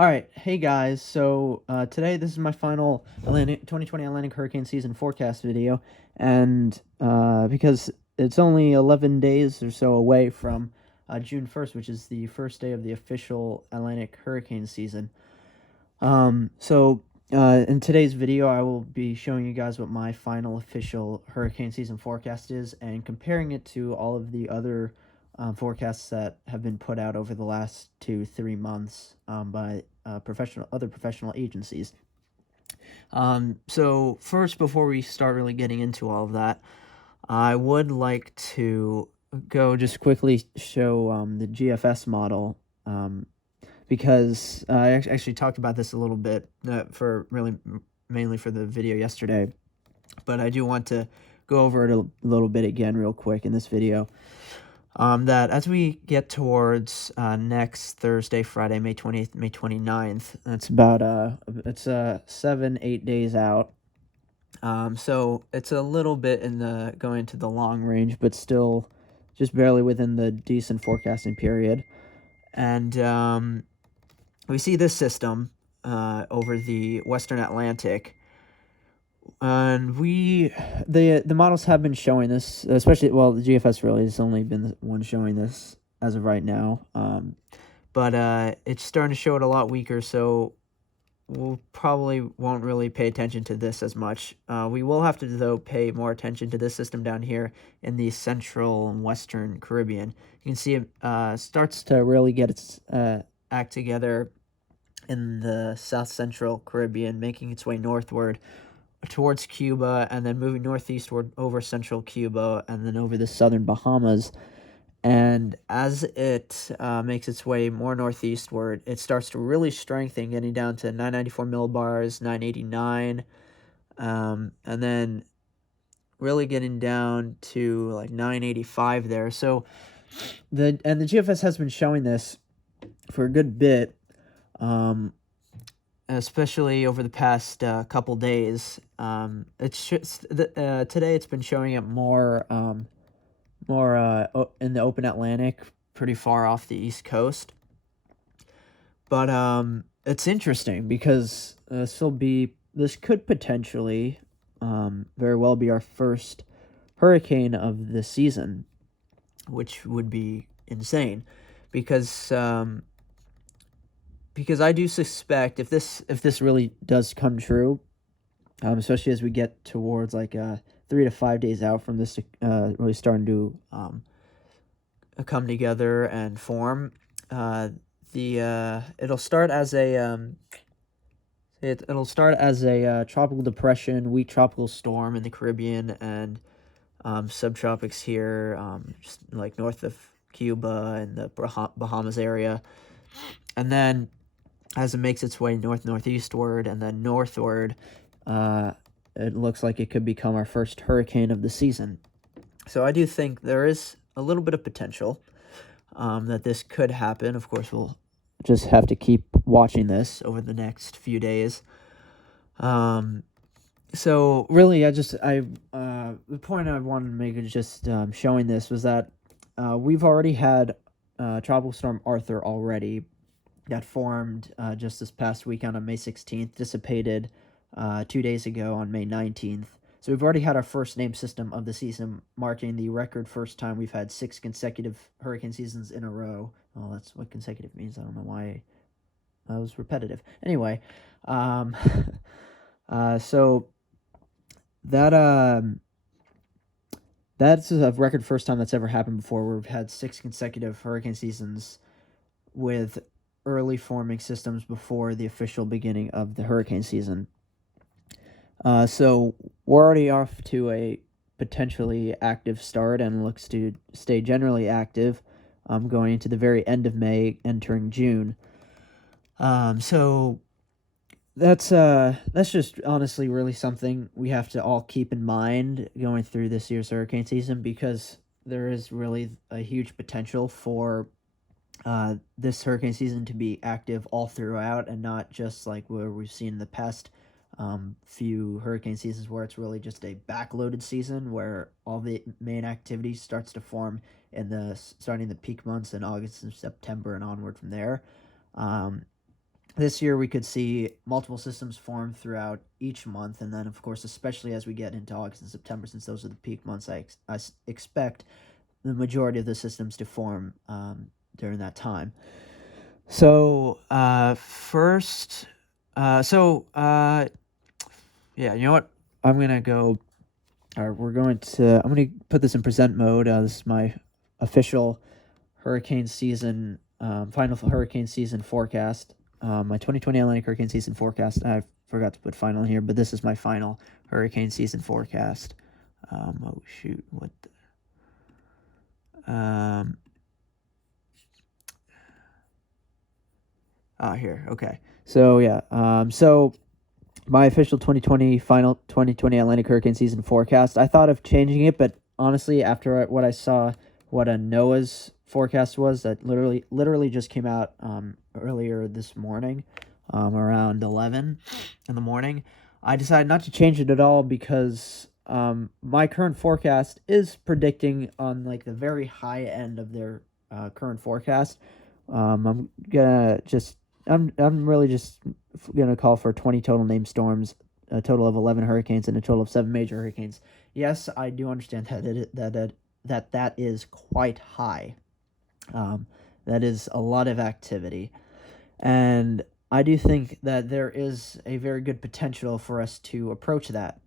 All right, hey guys. So today this is my final 2020 Atlantic hurricane season forecast video, and because it's only 11 days or so away from June 1st, which is the first day of the official Atlantic hurricane season. In today's video, I will be showing you guys what my final official hurricane season forecast is and comparing it to all of the other forecasts that have been put out over the last 2-3 months by other professional agencies. So first, before we start really getting into all of that, I would like to go just quickly show the GFS model, because I actually talked about this a little bit for really mainly for the video yesterday, but I do want to go over it a little bit again real quick in this video. That as we get towards next Thursday, Friday, May 20th, May 29th, that's about 7-8 days out. So it's a little bit in the going to the long range, but still just barely within the decent forecasting period. And we see this system over the Western Atlantic. And the models have been showing this, especially, the GFS really has only been the one showing this as of right now. But it's starting to show it a lot weaker, so we'll probably won't really pay attention to this as much. We will have to, though, pay more attention to this system down here in the central and western Caribbean. You can see it starts to really get its act together in the south central Caribbean, making its way northward towards Cuba, and then moving northeastward over central Cuba, and then over the southern Bahamas. And as it makes its way more northeastward, it starts to really strengthen, getting down to 994 millibars, 989, and then really getting down to like 985 there. So the GFS has been showing this for a good bit, especially over the past couple days. Today it's been showing it more in the open Atlantic, pretty far off the East Coast. But it's interesting because this could potentially very well be our first hurricane of the season, which would be insane, because I do suspect if this really does come true, especially as we get towards like 3 to 5 days out from this really starting to come together and form, it'll start as a tropical depression, weak tropical storm in the Caribbean and subtropics here, just like north of Cuba and the Bahamas area, and then as it makes its way northeastward and then northward, it looks like it could become our first hurricane of the season. So I do think there is a little bit of potential that this could happen. Of course, we'll just have to keep watching this over the next few days. So really, the point I wanted to make is just showing this was that we've already had Tropical Storm Arthur already that formed just this past weekend on May 16th, dissipated 2 days ago on May 19th. So we've already had our first named system of the season, marking the record first time we've had 6 consecutive hurricane seasons in a row. Well, that's what consecutive means. I don't know why that was repetitive. Anyway, so that's a record first time that's ever happened before, where we've had 6 consecutive hurricane seasons with early forming systems before the official beginning of the hurricane season. So we're already off to a potentially active start and looks to stay generally active going into the very end of May, entering June. So that's just honestly really something we have to all keep in mind going through this year's hurricane season, because there is really a huge potential for this hurricane season to be active all throughout, and not just like where we've seen in the past few hurricane seasons, where it's really just a backloaded season where all the main activity starts to form starting the peak months in August and September and onward from there. this year we could see multiple systems form throughout each month, and then of course, especially as we get into August and September, since those are the peak months, I expect the majority of the systems to form during that time. So first, yeah, you know what? I'm gonna go. Or I'm gonna put this in present mode. This is my official hurricane season, final hurricane season forecast. My 2020 Atlantic hurricane season forecast. I forgot to put final in here, but this is my final hurricane season forecast. Oh shoot, what? Here. Okay. So yeah. So my official 2020 final 2020 Atlantic hurricane season forecast. I thought of changing it, but honestly, after what I saw, what a NOAA's forecast was, that literally just came out earlier this morning, around 11 in the morning, I decided not to change it at all because my current forecast is predicting on like the very high end of their current forecast. I'm really just gonna call for 20 total named storms, a total of 11 hurricanes, and a total of 7 major hurricanes. Yes, I do understand that is quite high. That is a lot of activity, and I do think that there is a very good potential for us to approach that,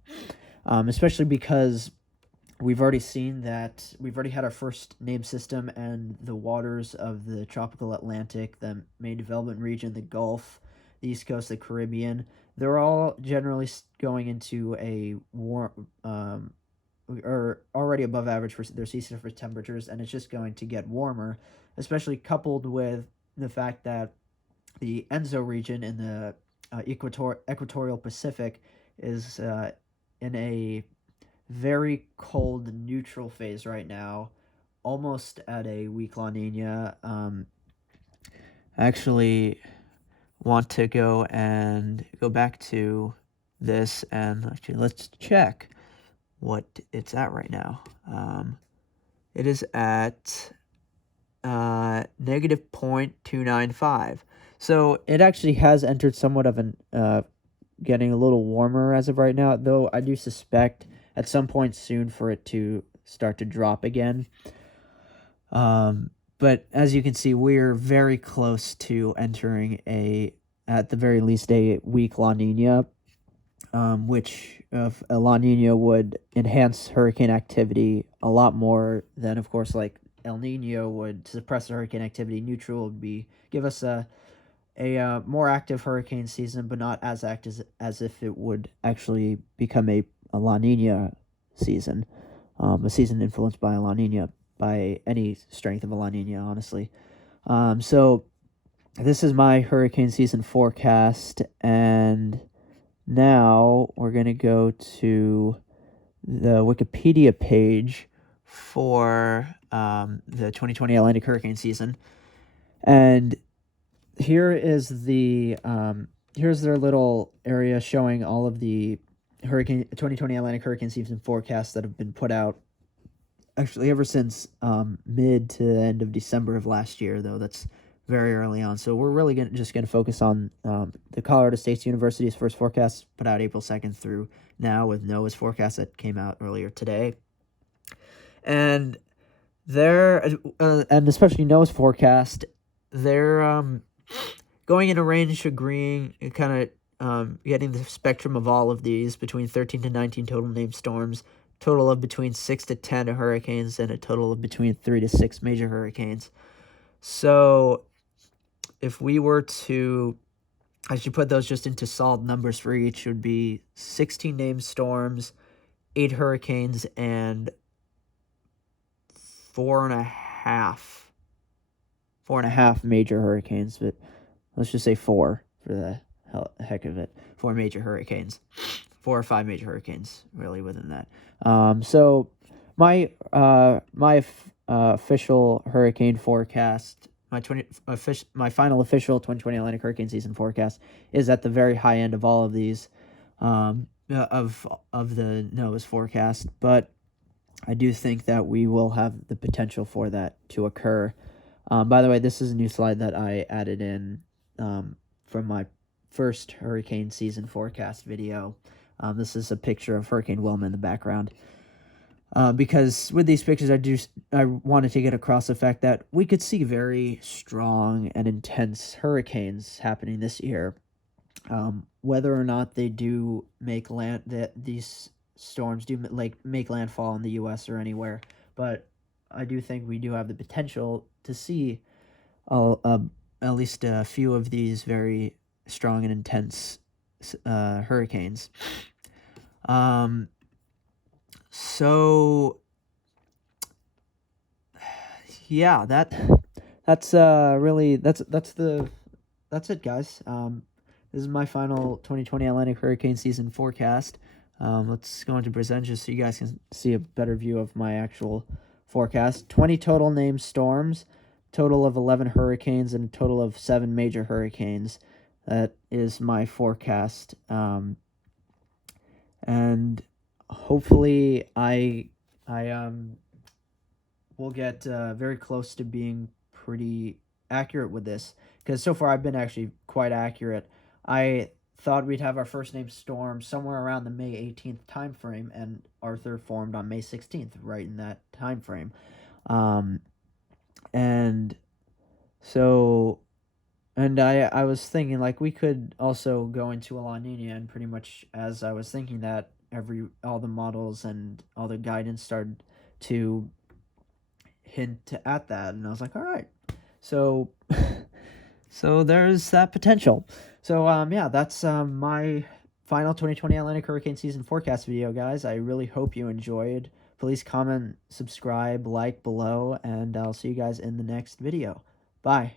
especially because we've already had our first name system, and the waters of the tropical Atlantic, the main development region, the Gulf, the East Coast, the Caribbean, they're all generally going into a warm, or already above average for their sea surface temperatures, and it's just going to get warmer, especially coupled with the fact that the Enzo region in the equatorial Pacific is in a very cold neutral phase right now, almost at a weak La Nina. I actually want to go back to this, and actually let's check what it's at right now. It is at negative 0.295. So it actually has entered somewhat of an getting a little warmer as of right now, though I do suspect at some point soon for it to start to drop again. But as you can see, we're very close to entering at the very least, a weak La Nina, which of a La Nina would enhance hurricane activity a lot more than, of course, like El Nino would suppress the hurricane activity. Neutral would give us a more active hurricane season, but not as active as if it would actually become a La Nina season, a season influenced by a La Nina, by any strength of a La Nina, honestly. So this is my hurricane season forecast, and now we're going to go to the Wikipedia page for the 2020 Atlantic hurricane season, and here is here's their little area showing all of the 2020 Atlantic hurricane season forecasts that have been put out, actually ever since mid to the end of December of last year, though that's very early on. So we're really just going to focus on the Colorado State University's first forecast put out April 2nd through now, with NOAA's forecast that came out earlier today. And and especially NOAA's forecast, they're going in a range, agreeing, kind of getting the spectrum of all of these, between 13 to 19 total named storms, total of between 6 to 10 hurricanes, and a total of between 3 to 6 major hurricanes. So if we were to, I should put those just into solid numbers for each, it would be 16 named storms, 8 hurricanes, and 4.5 major hurricanes, but let's just say 4 for the heck of it. 4 major hurricanes. 4 or 5 major hurricanes, really, within that. So my official hurricane forecast, my final official 2020 Atlantic hurricane season forecast, is at the very high end of all of these, of the NOAA's forecast, but I do think that we will have the potential for that to occur. By the way, this is a new slide that I added in from my first hurricane season forecast video. This is a picture of Hurricane Wilma in the background. Because with these pictures, I wanted to get across the fact that we could see very strong and intense hurricanes happening this year. Whether or not they do make land, that these storms do make landfall in the U.S. or anywhere, but I do think we do have the potential to see at least a few of these very strong and intense hurricanes. So yeah, that's it, guys. This is my final 2020 Atlantic hurricane season forecast. Let's go into present just so you guys can see a better view of my actual forecast. 20 total named storms, total of 11 hurricanes, and a total of 7 major hurricanes. That is my forecast. And hopefully I will get very close to being pretty accurate with this, because so far I've been actually quite accurate. I thought we'd have our first named storm somewhere around the May 18th time frame, and Arthur formed on May 16th, right in that time frame. And so, and I was thinking, like, we could also go into a La Nina, and pretty much as I was thinking that, all the models and all the guidance started to hint at that, and I was like, all right, so so there's that potential. So yeah, that's my final 2020 Atlantic hurricane season forecast video, guys. I really hope you enjoyed. Please comment, subscribe, like below, and I'll see you guys in the next video. Bye.